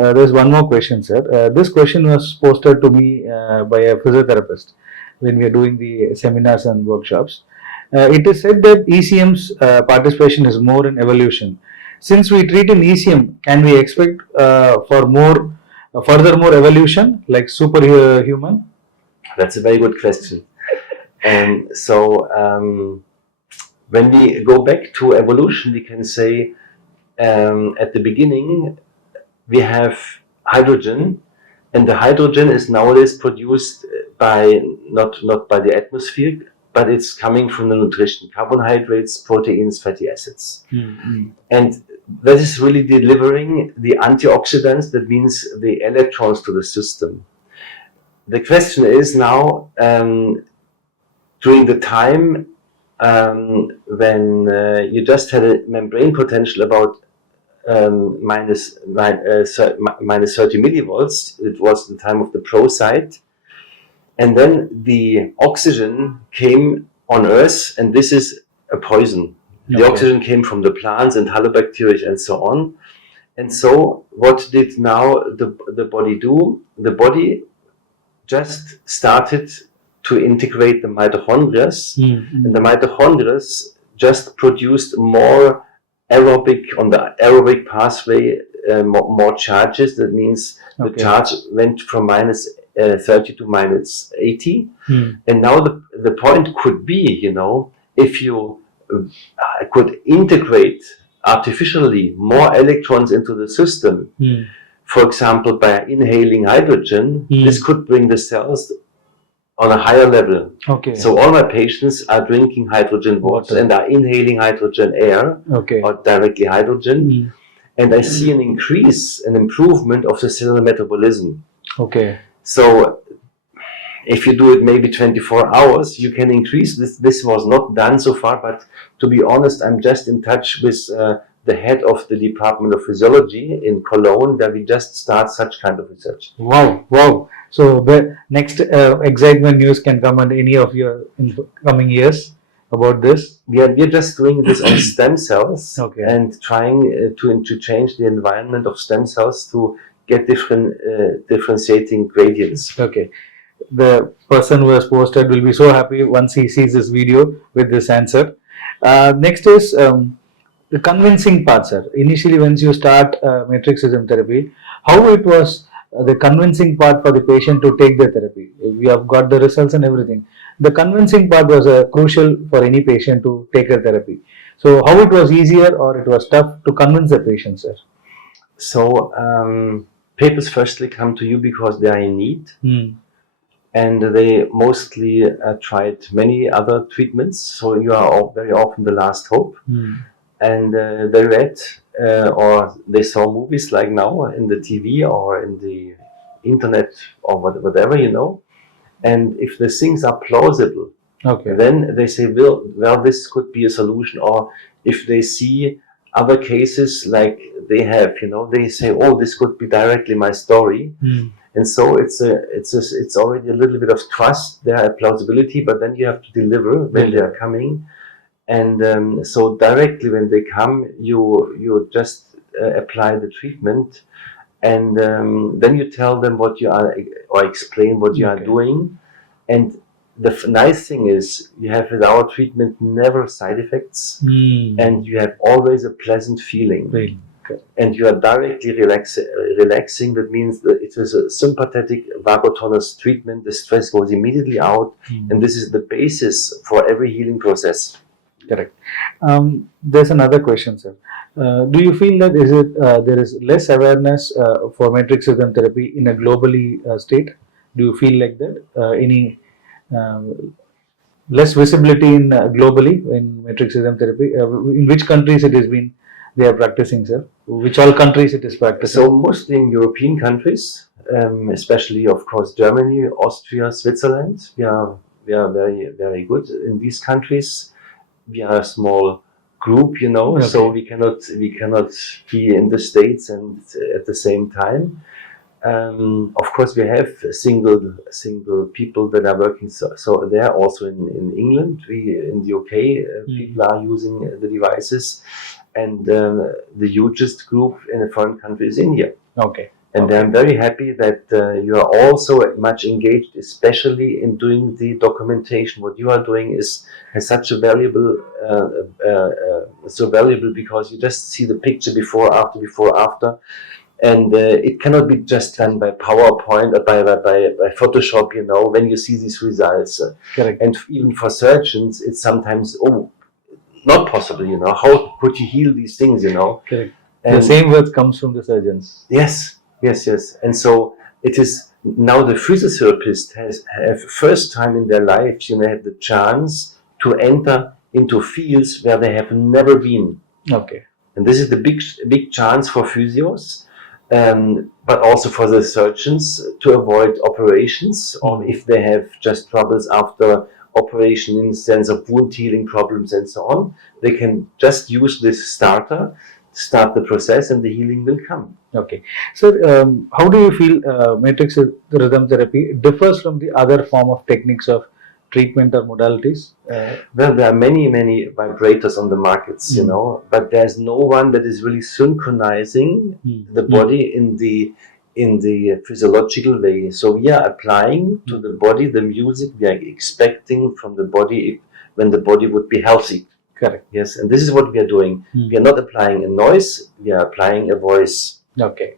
there's one more question, sir. This question was posted to me by a physiotherapist when we are doing the seminars and workshops. It is said that ECM's participation is more in evolution. Since we treat in ECM, can we expect for more, furthermore evolution like superhuman? That's a very good question. And so when we go back to evolution, we can say at the beginning we have hydrogen, and the hydrogen is nowadays produced by not by the atmosphere, but it's coming from the nutrition: carbohydrates, proteins, fatty acids. Mm-hmm. And that is really delivering the antioxidants, that means the electrons, to the system. The question is now, during the time when you just had a membrane potential about minus 30 millivolts, it was the time of the pro site, and then the oxygen came on Earth, and this is a poison. The oxygen came from the plants and halobacteria and so on. And so what did now the body do? The body just started to integrate the mitochondria, and the mitochondria just produced more aerobic, on the aerobic pathway, more charges. That means the charge went from minus 30 to minus 80. And now the point could be, if you could integrate artificially more electrons into the system, for example, by inhaling hydrogen, this could bring the cells on a higher level. So all my patients are drinking hydrogen water and are inhaling hydrogen air, or directly hydrogen, and I see an increase, an improvement of the cellular metabolism. So if you do it maybe 24 hours, you can increase this. This was not done so far, but to be honest, I'm just in touch with the head of the Department of Physiology in Cologne, where we just start such kind of research. Wow. So the next excitement news can come in any of your coming years about this? We're just doing this on stem cells, and trying to change the environment of stem cells to get different differentiating gradients. The person who has posted will be so happy once he sees this video with this answer. Next is the convincing part, sir. Initially, once you start matrix system therapy, how it was the convincing part for the patient to take the therapy? We have got the results and everything. The convincing part was crucial for any patient to take a therapy. So, how it was easier or it was tough to convince the patient, sir? So, papers firstly come to you because they are in need. And they mostly tried many other treatments, so you are very often the last hope. And they read or they saw movies like now in the TV or in the internet or whatever, and if the things are plausible, then they say, well, this could be a solution. Or if they see other cases like they have, they say, oh, this could be directly my story. And so it's already a little bit of trust there, a plausibility, but then you have to deliver when they are coming. And so directly when they come, you just apply the treatment, and then you tell them what you are, or explain what you are doing. And the nice thing is, you have with our treatment never side effects, and you have always a pleasant feeling. And you are directly relaxing. That means that it is a sympathetic vagotonous treatment. The stress goes immediately out, and this is the basis for every healing process. Correct. There's another question, sir. Do you feel that there is less awareness for matrix system therapy in a globally state? Do you feel like that? Any less visibility in globally in matrix system therapy? In which countries it has been they are practicing, sir? Which all countries it is practicing? So mostly in European countries, especially of course Germany, Austria, Switzerland. We are very, very good in these countries. We are a small group, so we cannot be in the States and at the same time. Of course, we have single people that are working. So they are also in England. In the UK, people are using the devices, and the hugest group in a foreign country is India. And Okay. I'm very happy that you are also much engaged, especially in doing the documentation. What you are doing has such a valuable, so valuable because you just see the picture before, after, and it cannot be just done by PowerPoint or by Photoshop. You know, when you see these results, Correct. and even for surgeons, it's sometimes not possible. You know, how could you heal these things? You know, Correct. The and same words comes from the surgeons. yes, yes, yes. And so it is now the physiotherapist have first time in their lives, you know, have the chance to enter into fields where they have never been. Okay. And this is the big chance for physios, but also for the surgeons to avoid operations, or if they have just troubles after operation in the sense of wound healing problems and so on, they can just use this starter, start the process, and the healing will come. Okay. So, how do you feel matrix rhythm therapy differs from the other form of techniques of treatment or modalities? Well, there are many vibrators on the markets, you know, but there's no one that is really synchronizing the body in the physiological way. So we are applying to the body the music we are expecting from the body when the body would be healthy. Correct. Yes, and this is what we are doing. We are not applying a noise; we are applying a voice. Okay.